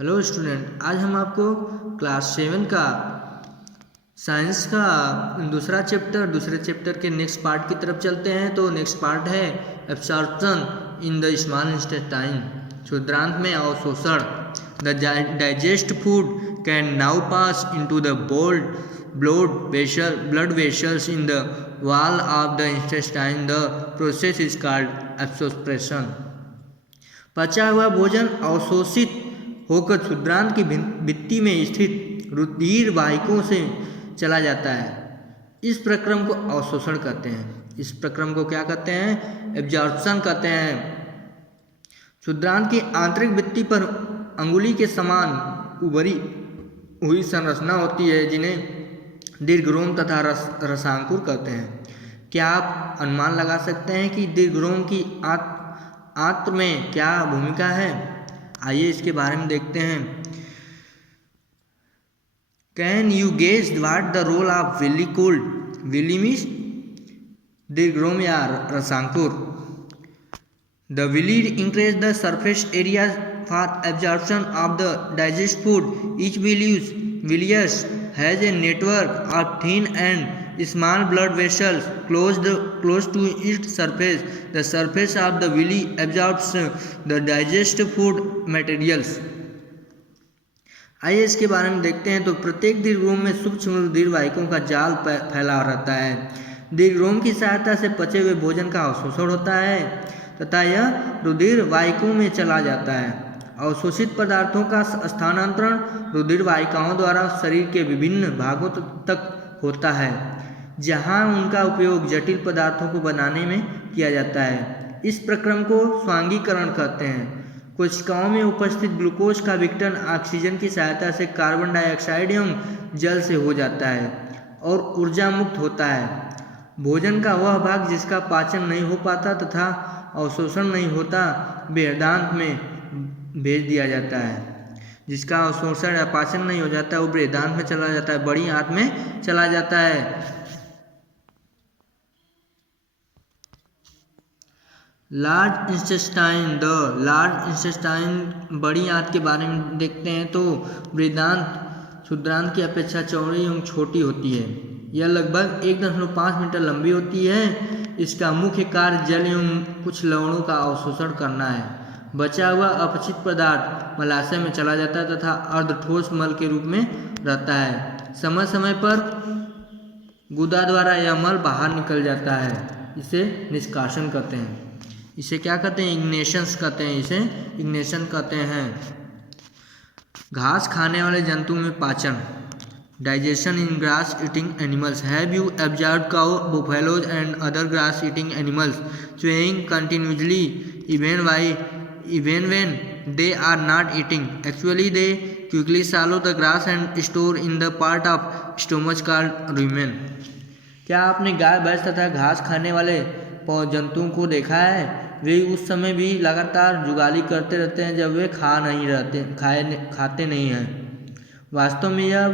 Hello student, आज हम आपको क्लास 7 का साइंस का दूसरे चैप्टर के नेक्स्ट पार्ट की तरफ चलते हैं। तो नेक्स्ट पार्ट है absorption in the small intestine, क्षुद्रांत में अवशोषण। The digest food can now pass into the blood vessels in the wall of the intestine. The process is called absorption. पचा हुआ भोजन अवशोषित होकर क्षुद्रांत की भित्ति में स्थित रुधिर वाहिकाओं से चला जाता है। इस प्रक्रम को अवशोषण कहते हैं। इस प्रक्रम को क्या कहते हैं? एब्जॉर्प्शन कहते हैं। क्षुद्रांत की आंतरिक भित्ति पर अंगुली के समान उभरी हुई संरचना होती है, जिन्हें दीर्घरोम तथा रसांकुर कहते हैं। क्या आप अनुमान लगा सकते हैं कि दीर्घरोम की आंत्र में क्या भूमिका है? आइए इसके बारे में देखते हैं। Can you guess what the role of villi called? Villi means दीर्घरोम या रसांकुर। The villi increase the surface area for absorption of the digest food. Each villus has a network of thin and small blood vessels close to its surface. The surface of the villi absorbs the digested food materials. आइए इसके बारे में देखते हैं। तो प्रत्येक दीर्घरोम में सूक्ष्म रुधिर वाहिकाओं का जाल फैला रहता है। दीर्घरोम की सहायता से पचे हुए भोजन का अवशोषण होता है तथा यह रुधिर वाहिकाओं में चला जाता है। अवशोषित पदार्थों का स्थानांतरण रुधिर वाहिकाओं द्वारा शरीर के विभिन्न भागों तक होता है, जहां उनका उपयोग जटिल पदार्थों को बनाने में किया जाता है। इस प्रक्रम को स्वांगीकरण कहते हैं। कोशिकाओं में उपस्थित ग्लूकोज का विघटन ऑक्सीजन की सहायता से कार्बन डाइऑक्साइड एवं जल से हो जाता है और ऊर्जा मुक्त होता है। भोजन का वह भाग जिसका पाचन नहीं हो पाता तथा अवशोषण नहीं होता, बृहदांत में भेज दिया जाता है। जिसका अवशोषण या पाचन नहीं हो जाता वो बृहदांत में चला जाता है, बड़ी आंत में चला जाता है। Large intestine. The large intestine बड़ी आंत के बारे में देखते हैं। तो बृहदांत क्षुद्रांत की अपेक्षा चौड़ी एवं छोटी होती है। यह लगभग 1.5 मीटर लंबी होती है। इसका मुख्य कार्य जल एवं कुछ लवणों का अवशोषण करना है। बचा हुआ अपचित पदार्थ मलाशय में चला जाता है तथा अर्धठोस मल के रूप में रहता है। समय समय पर गुदा द्वारा यह मल बाहर निकल जाता है। इसे निष्कासन कहते हैं। इसे क्या कहते हैं? इग्नेशंस कहते हैं। इसे इग्नेशन कहते हैं। घास खाने वाले जंतु में पाचन। Digestion in grass eating animals. Have you observed cow, buffaloes and other grass eating animals चewing continuously even when they are not eating? Actually, they quickly swallow the grass and store in the part of stomach called rumen. क्या आपने गाय, भैंस तथा घास खाने वाले जंतुओं को देखा है? वे उस समय भी लगातार जुगाली करते रहते हैं जब वे खाते नहीं हैं। वास्तव में यह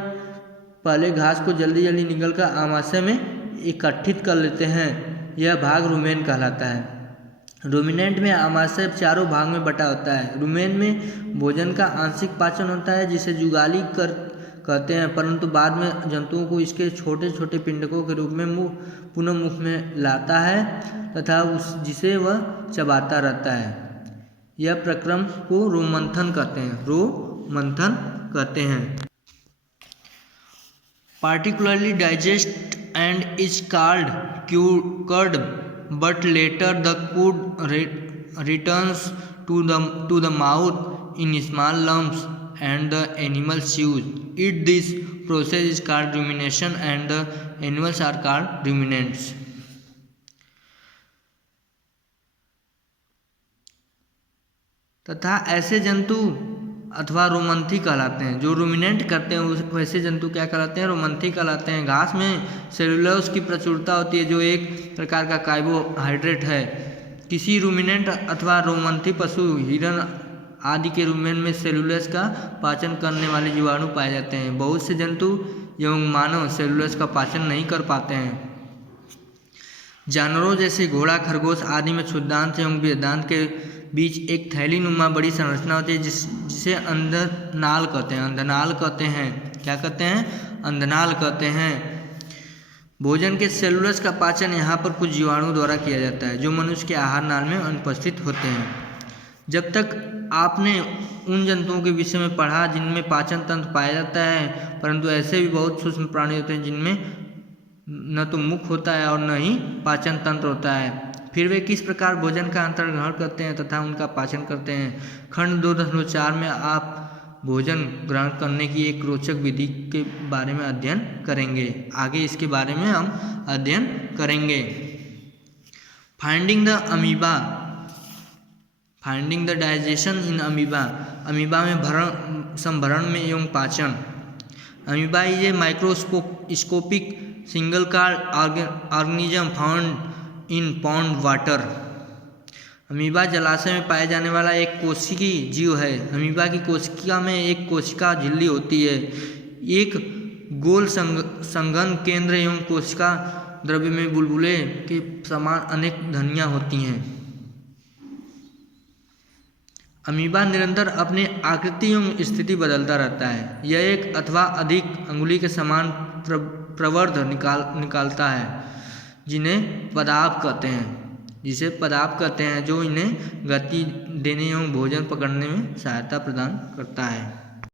पहले घास को जल्दी जल्दी निगलकर आमाशय में इकट्ठित कर लेते हैं। यह भाग रुमेन कहलाता है। रूमिनेंट में आमाशय चारों भाग में बटा होता है। रुमेन में भोजन का आंशिक पाचन होता है, जिसे जुगाली कहते हैं, परंतु बाद में जंतुओं को इसके छोटे छोटे पिंडकों के रूप में पुनः मुख में लाता है तथा जिसे वह चबाता रहता है। यह प्रक्रम को रोमंथन कहते हैं। रोमंथन कहते हैं। Particularly digest and is called curd, but later the food returns to the mouth in small lumps and the animal chews it. This process is called rumination and the animals are called ruminants. तथा ऐसे जंतु अथवा रोमंथी कहलाते हैं। जो ruminant करते हैं वैसे जंतु क्या कहलाते हैं? रोमंथी कहलाते हैं। घास में सेलुलोज की प्रचुरता होती है, जो एक प्रकार का कार्बोहाइड्रेट है। किसी रूमिनेंट अथवा रोमंथी पशु, हिरण आदि के रूमेन में सेलुलोज का पाचन करने वाले जीवाणु पाए जाते हैं। बहुत से जंतु एवं मानव सेलुलोज का पाचन नहीं कर पाते हैं। जानवरों जैसे घोड़ा, खरगोश आदि में क्षुद्रांत एवं बृहदांत के बीच एक थैली नुमा बड़ी संरचना होती है जिसे अंधनाल कहते हैं। अंधनाल कहते हैं, क्या कहते हैं? अंधनाल कहते हैं। भोजन के सेलुलस का पाचन यहाँ पर कुछ जीवाणु द्वारा किया जाता है जो मनुष्य के आहार नाल में अनुपस्थित होते हैं। जब तक आपने उन जंतुओं के विषय में पढ़ा जिनमें पाचन तंत्र पाया जाता है, परंतु ऐसे भी बहुत सूक्ष्म प्राणी होते हैं जिनमें न तो मुख होता है और न ही पाचन तंत्र होता है। फिर वे किस प्रकार भोजन का अंतर ग्रहण करते हैं तथा उनका पाचन करते हैं। खंड 2.4 में आप भोजन ग्रहण करने की एक रोचक विधि के बारे में अध्ययन करेंगे। आगे इसके बारे में हम अध्ययन करेंगे। Finding the amoeba, finding the digestion in amoeba. Amoeba में संभरण में एवं पाचन। Amoeba is a microscopic single card organism found in pond water. Amoeba जलाशय में पाया जाने वाला एक कोशिकी जीव है। अमीबा की कोशिका में एक कोशिका झिल्ली होती है। एक गोल संघन केंद्र एवं कोशिका द्रव्य में बुलबुले के समान अनेक धमनियां होती हैं। अमीबा निरंतर अपनी आकृति एवं स्थिति बदलता रहता है। यह एक अथवा अधिक अंगुली के समान प्रवर्ध निकालता है जिन्हें पदाप कहते हैं, जो इन्हें गति देने एवं भोजन पकड़ने में सहायता प्रदान करता है।